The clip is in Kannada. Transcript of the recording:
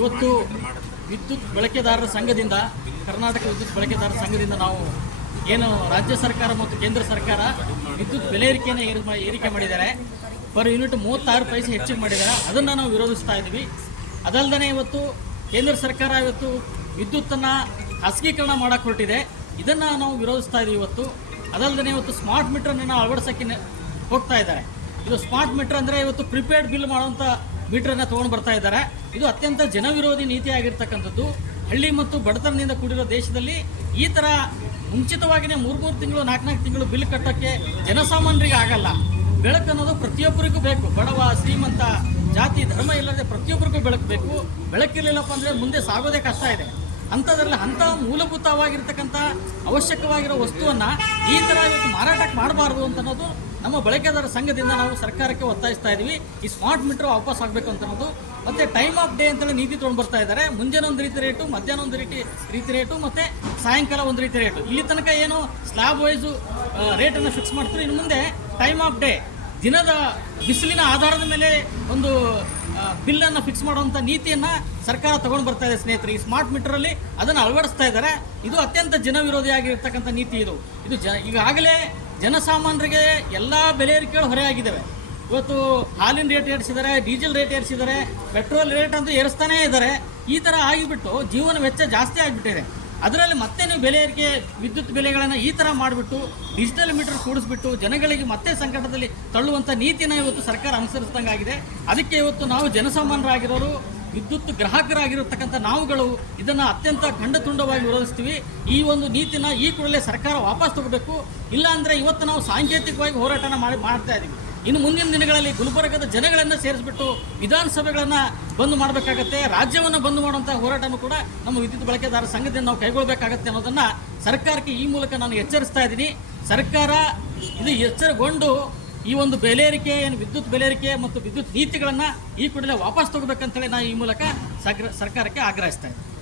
ಇವತ್ತು ವಿದ್ಯುತ್ ಬಳಕೆದಾರರ ಸಂಘದಿಂದ ಕರ್ನಾಟಕ ವಿದ್ಯುತ್ ಬಳಕೆದಾರರ ಸಂಘದಿಂದ ನಾವು ಏನು ರಾಜ್ಯ ಸರ್ಕಾರ ಮತ್ತು ಕೇಂದ್ರ ಸರ್ಕಾರ ವಿದ್ಯುತ್ ಬೆಲೆ ಏರಿಕೆಯನ್ನು ಏರಿಕೆ ಮಾಡಿದ್ದಾರೆ. ಪರ್ ಯೂನಿಟ್ 36 ಪೈಸೆ ಹೆಚ್ಚಿಗೆ ಮಾಡಿದ್ದಾರೆ. ಅದನ್ನು ನಾವು ವಿರೋಧಿಸ್ತಾ ಇದ್ದೀವಿ. ಅದಲ್ಲದೆ ಇವತ್ತು ಕೇಂದ್ರ ಸರ್ಕಾರ ಇವತ್ತು ವಿದ್ಯುತ್ತನ್ನು ಖಾಸಗೀಕರಣ ಮಾಡೋಕ್ಕೆ ಹೊರಟಿದೆ. ಇದನ್ನು ನಾವು ವಿರೋಧಿಸ್ತಾ ಇದ್ದೀವಿ ಇವತ್ತು. ಅದಲ್ಲದೆ ಇವತ್ತು ಸ್ಮಾರ್ಟ್ ಮೀಟ್ರನ್ನು ಅಳವಡಿಸೋಕ್ಕೆ ಹೋಗ್ತಾ ಇದ್ದಾರೆ. ಇದು ಸ್ಮಾರ್ಟ್ ಮೀಟ್ರ್ ಅಂದರೆ ಇವತ್ತು ಪ್ರಿಪೇಯ್ಡ್ ಬಿಲ್ ಮಾಡುವಂಥ ಮೀಟ್ರನ್ನು ತೊಗೊಂಡು ಬರ್ತಾ ಇದ್ದಾರೆ. ಇದು ಅತ್ಯಂತ ಜನವಿರೋಧಿ ನೀತಿ ಆಗಿರ್ತಕ್ಕಂಥದ್ದು. ಹಳ್ಳಿ ಮತ್ತು ಬಡತನದಿಂದ ಕೂಡಿರೋ ದೇಶದಲ್ಲಿ ಈ ಥರ ಮುಂಚಿತವಾಗಿಯೇ 3 ತಿಂಗಳು 4 ತಿಂಗಳು ಬಿಲ್ ಕಟ್ಟೋಕ್ಕೆ ಜನಸಾಮಾನ್ಯರಿಗೆ ಆಗಲ್ಲ. ಬೆಳಕು ಅನ್ನೋದು ಪ್ರತಿಯೊಬ್ಬರಿಗೂ ಬೇಕು. ಬಡವ ಶ್ರೀಮಂತ ಜಾತಿ ಧರ್ಮ ಇಲ್ಲದೆ ಪ್ರತಿಯೊಬ್ಬರಿಗೂ ಬೆಳಕು ಬೇಕು. ಬೆಳಕಿರಲಿಲ್ಲಪ್ಪ ಅಂದರೆ ಮುಂದೆ ಸಾಗೋದೇ ಕಷ್ಟ ಇದೆ. ಅಂಥದ್ರಲ್ಲಿ ಅಂಥ ಮೂಲಭೂತವಾಗಿರ್ತಕ್ಕಂಥ ಅವಶ್ಯಕವಾಗಿರೋ ವಸ್ತುವನ್ನು ಈ ಥರ ಇವತ್ತು ಮಾರಾಟಕ್ಕೆ ಮಾಡಬಾರ್ದು ಅಂತ ಅನ್ನೋದು ನಮ್ಮ ಬಳಕೆದಾರರ ಸಂಘದಿಂದ ನಾವು ಸರ್ಕಾರಕ್ಕೆ ಒತ್ತಾಯಿಸ್ತಾ ಇದ್ದೀವಿ. ಈ ಸ್ಮಾರ್ಟ್ ಮೀಟರ್ ವಾಪಸ್ ಆಗಬೇಕು ಅಂತ ಅನ್ನೋದು. ಮತ್ತು ಟೈಮ್ ಆಫ್ ಡೇ ಅಂತೇಳಿ ನೀತಿ ತೊಗೊಂಡು ಬರ್ತಾ ಇದ್ದಾರೆ. ಮುಂಜಾನೆ ಒಂದು ರೀತಿ ರೇಟು, ಮಧ್ಯಾಹ್ನ ಒಂದು ರೀತಿ ರೇಟು, ಮತ್ತು ಸಾಯಂಕಾಲ ಒಂದು ರೀತಿ ರೇಟು. ಇಲ್ಲಿ ತನಕ ಏನು ಸ್ಲ್ಯಾಬ್ ವೈಸು ರೇಟನ್ನು ಫಿಕ್ಸ್ ಮಾಡ್ತಾರೆ. ಇನ್ನು ಮುಂದೆ ಟೈಮ್ ಆಫ್ ಡೇ ದಿನದ ಬಿಸಿಲಿನ ಆಧಾರದ ಮೇಲೆ ಒಂದು ಬಿಲ್ಲನ್ನು ಫಿಕ್ಸ್ ಮಾಡುವಂಥ ನೀತಿಯನ್ನು ಸರ್ಕಾರ ತೊಗೊಂಡು ಬರ್ತಾ ಇದೆ ಸ್ನೇಹಿತರೆ. ಈ ಸ್ಮಾರ್ಟ್ ಮೀಟರಲ್ಲಿ ಅದನ್ನು ಅಳವಡಿಸ್ತಾ ಇದ್ದಾರೆ. ಇದು ಅತ್ಯಂತ ಜನವಿರೋಧಿಯಾಗಿರ್ತಕ್ಕಂಥ ನೀತಿ. ಇದು ಈಗಾಗಲೇ ಜನಸಾಮಾನ್ಯರಿಗೆ ಎಲ್ಲ ಬೆಲೆ ಏರಿಕೆಗಳು ಹೊರೆಯಾಗಿದ್ದಾವೆ. ಇವತ್ತು ಹಾಲಿನ ರೇಟ್ ಏರಿಸಿದ್ದಾರೆ, ಡೀಸೆಲ್ ರೇಟ್ ಏರಿಸಿದ್ದಾರೆ, ಪೆಟ್ರೋಲ್ ರೇಟ್ ಅಂತೂ ಏರಿಸ್ತಾನೇ ಇದ್ದಾರೆ. ಈ ಥರ ಆಗಿಬಿಟ್ಟು ಜೀವನ ವೆಚ್ಚ ಜಾಸ್ತಿ ಆಗಿಬಿಟ್ಟಿದೆ. ಅದರಲ್ಲಿ ಮತ್ತೆ ನೀವು ಬೆಲೆ ಏರಿಕೆ ವಿದ್ಯುತ್ ಬೆಲೆಗಳನ್ನು ಈ ಥರ ಮಾಡಿಬಿಟ್ಟು ಡಿಜಿಟಲ್ ಮೀಟರ್ ಕೂಡಿಸ್ಬಿಟ್ಟು ಜನಗಳಿಗೆ ಮತ್ತೆ ಸಂಕಟದಲ್ಲಿ ತಳ್ಳುವಂಥ ನೀತಿನ ಇವತ್ತು ಸರ್ಕಾರ ಅನುಸರಿಸಿದಂಗಾಗಿದೆ. ಅದಕ್ಕೆ ಇವತ್ತು ನಾವು ಜನಸಾಮಾನ್ಯರಾಗಿರೋರು, ವಿದ್ಯುತ್ ಗ್ರಾಹಕರಾಗಿರತಕ್ಕಂಥ ನಾವುಗಳು ಇದನ್ನು ಅತ್ಯಂತ ಖಂಡತುಂಡವಾಗಿ ವಿರೋಧಿಸ್ತೀವಿ. ಈ ಒಂದು ನೀತಿನ ಈ ಕೂಡಲೇ ಸರ್ಕಾರ ವಾಪಸ್ ತಗೋಬೇಕು. ಇಲ್ಲ ಅಂದರೆ ಇವತ್ತು ನಾವು ಸಾಂಕೇತಿಕವಾಗಿ ಹೋರಾಟನ ಮಾಡ್ತಾ ಇದ್ದೀವಿ. ಇನ್ನು ಮುಂದಿನ ದಿನಗಳಲ್ಲಿ ಗುಲ್ಬರ್ಗದ ಜನಗಳನ್ನು ಸೇರಿಸ್ಬಿಟ್ಟು ವಿಧಾನಸಭೆಗಳನ್ನು ಬಂದ್ ಮಾಡಬೇಕಾಗತ್ತೆ. ರಾಜ್ಯವನ್ನು ಬಂದ್ ಮಾಡುವಂಥ ಹೋರಾಟನೂ ಕೂಡ ನಮ್ಮ ವಿದ್ಯುತ್ ಬಳಕೆದಾರರ ಸಂಘದಿಂದ ನಾವು ಕೈಗೊಳ್ಳಬೇಕಾಗತ್ತೆ ಅನ್ನೋದನ್ನು ಸರ್ಕಾರಕ್ಕೆ ಈ ಮೂಲಕ ನಾನು ಎಚ್ಚರಿಸ್ತಾ ಇದ್ದೀನಿ. ಸರ್ಕಾರ ಇದು ಎಚ್ಚರಗೊಂಡು ಈ ಒಂದು ಬೆಲೆ ಏರಿಕೆ ಏನು ವಿದ್ಯುತ್ ಬೆಲೆ ಏರಿಕೆ ಮತ್ತು ವಿದ್ಯುತ್ ನೀತಿಗಳನ್ನು ಈ ಕೂಡಲೇ ವಾಪಸ್ ತಗೋಬೇಕಂತೇಳಿ ನಾನು ಈ ಮೂಲಕ ಸರ್ಕಾರಕ್ಕೆ ಆಗ್ರಹಿಸ್ತಾ ಇದ್ದೀನಿ.